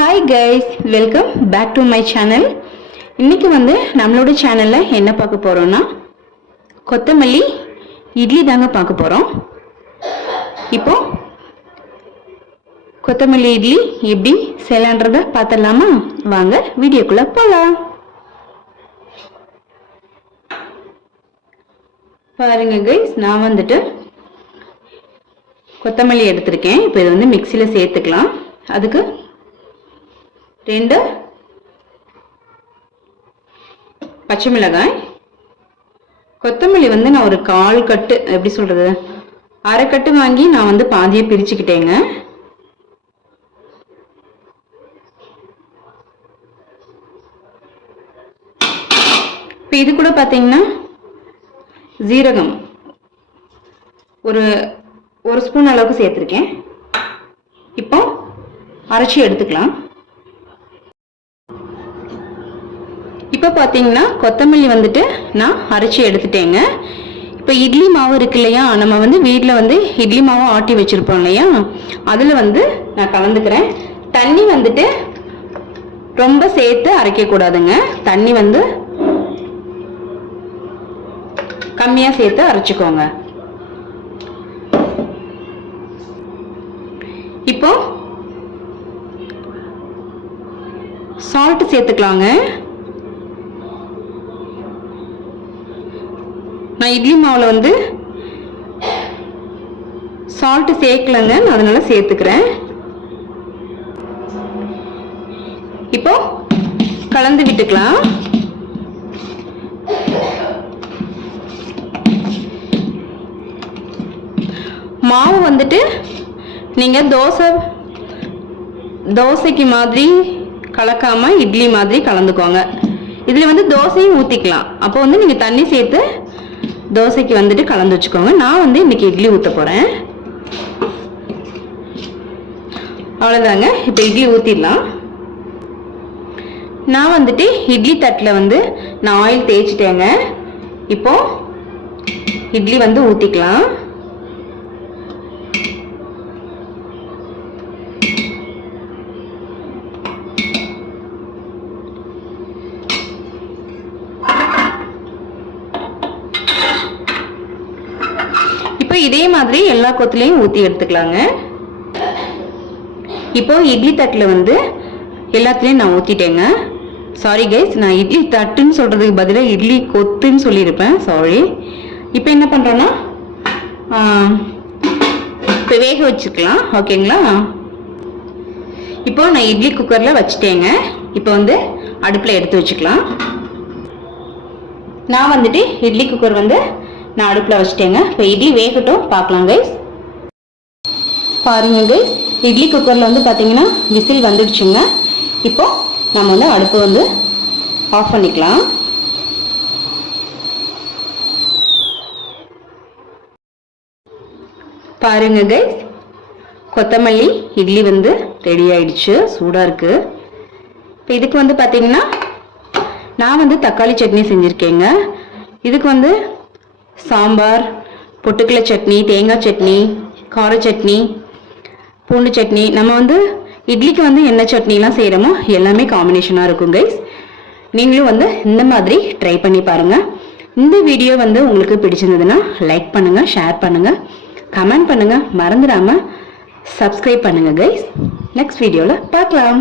Hi guys welcome back to my channel இன்னைக்கு வந்து நம்மளோட சேனலில் என்ன பார்க்க போகிறோம்னா கொத்தமல்லி இட்லி தாங்க பார்க்க போகிறோம் இப்போ கொத்தமல்லி இட்லி எப்படி செய்யலான்றத பார்த்துடலாமா? வாங்க வீடியோக்குள்ளே போகலாம் பாருங்க கைஸ் நான் வந்துட்டு கொத்தமல்லி எடுத்திருக்கேன். இப்போ இதை வந்து மிக்சியில் சேர்த்துக்கலாம். அதுக்கு ரெண்டு. பச்சை மிளகாய். கொத்தமல்லி வந்து நான் ஒரு கால் கட்டு எப்படி சொல்கிறது அரை கட்டு வாங்கி நான் வந்து பாதியை பிரிச்சுக்கிட்டேங்க. இப்போ இது கூட பார்த்தீங்கன்னா ஜீரகம். ஒரு ஒரு ஸ்பூன் அளவுக்கு சேர்த்துருக்கேன். இப்போ அரைச்சி எடுத்துக்கலாம். இப்போ பார்த்தீங்கன்னா கொத்தமல்லி வந்துட்டு நான் அரைச்சி எடுத்துட்டேங்க. இப்போ இட்லி மாவு இருக்கு இல்லையா? நம்ம வந்து வீட்டில் வந்து இட்லி மாவு ஆட்டி வச்சுருப்போம் இல்லையா? அதில் வந்து நான் கலந்துக்கிறேன். தண்ணி வந்துட்டு ரொம்ப சேர்த்து அரைக்கக்கூடாதுங்க தண்ணி வந்து கம்மியாக சேர்த்து அரைச்சிக்கோங்க. இப்போ சால்ட் சேர்த்துக்கலாங்க. நான் இட்லி மாவில் வந்து சால்ட்டு சேர்க்கலங்க. நான் அதனால சேர்த்துக்கிறேன். இப்போ கலந்து விட்டுக்கலாம். மாவு வந்துட்டு நீங்கள் தோசை தோசைக்கு மாதிரி கலக்காமல் இட்லி மாதிரி கலந்துக்கோங்க. இதில் வந்து தோசையும் ஊற்றிக்கலாம் அப்போ வந்து நீங்கள் தண்ணி சேர்த்து தோசைக்கு வந்துட்டு கலந்து வச்சுக்கோங்க. நான் வந்து இன்றைக்கி இட்லி ஊற்ற போகிறேன் அவ்வளோதாங்க இப்போ இட்லி ஊற்றிடலாம் நான் வந்துட்டு இட்லி தட்டில் வந்து நான் ஆயில் தேய்ச்சிட்டேங்க. இப்போது இட்லி வந்து ஊற்றிக்கலாம் இப்போ இதே மாதிரி எல்லா கொத்துலையும் ஊற்றி எடுத்துக்கலாங்க. இப்போ இட்லி தட்டில் வந்து எல்லாத்துலேயும் நான் ஊற்றிட்டேங்க சாரி கைஸ் நான் இட்லி தட்டுன்னு சொல்கிறதுக்கு பதிலாக இட்லி கொத்துன்னு சொல்லியிருப்பேன். சாரி இப்போ என்ன பண்ணுறோன்னா இப்போ வேக வச்சுக்கலாம். ஓகேங்களா இப்போ நான் இட்லி குக்கரில் வச்சுட்டேங்க. இப்போ வந்து அடுப்பில் எடுத்து வச்சுக்கலாம். நான் வந்துட்டு இட்லி குக்கர் வந்து நான் அடுப்பில் வச்சுட்டேங்க. இப்போ இட்லி வேகட்டும். பார்க்கலாம் கைஸ் பாருங்க கைஸ் இட்லி குக்கரில் வந்து பார்த்தீங்கன்னா விசில் வந்துடுச்சுங்க. இப்போ நம்ம வந்து அடுப்பு வந்து ஆஃப் பண்ணிக்கலாம். பாருங்க கைஸ் கொத்தமல்லி இட்லி வந்து ரெடி ஆயிடுச்சு. சூடாக இருக்குது இப்போ இதுக்கு வந்து பார்த்தீங்கன்னா நான் வந்து தக்காளி சட்னி செஞ்சுருக்கேங்க. இதுக்கு வந்து சாம்பார் பொட்டுக்கலை சட்னி தேங்காய் சட்னி கார சட்னி பூண்டு சட்னி. நம்ம வந்து இட்லிக்கு வந்து என்ன சட்னிலாம் செய்கிறோமோ எல்லாமே காம்பினேஷனாக இருக்கும் கைஸ் நீங்களும் வந்து இந்த மாதிரி ட்ரை பண்ணி பாருங்கள் இந்த வீடியோ வந்து உங்களுக்கு பிடிச்சிருந்ததுன்னா லைக் பண்ணுங்கள் ஷேர் பண்ணுங்கள் கமெண்ட் பண்ணுங்கள் மறந்துடாமல் சப்ஸ்கிரைப் பண்ணுங்கள் கைஸ் நெக்ஸ்ட் வீடியோவில் பார்க்கலாம்.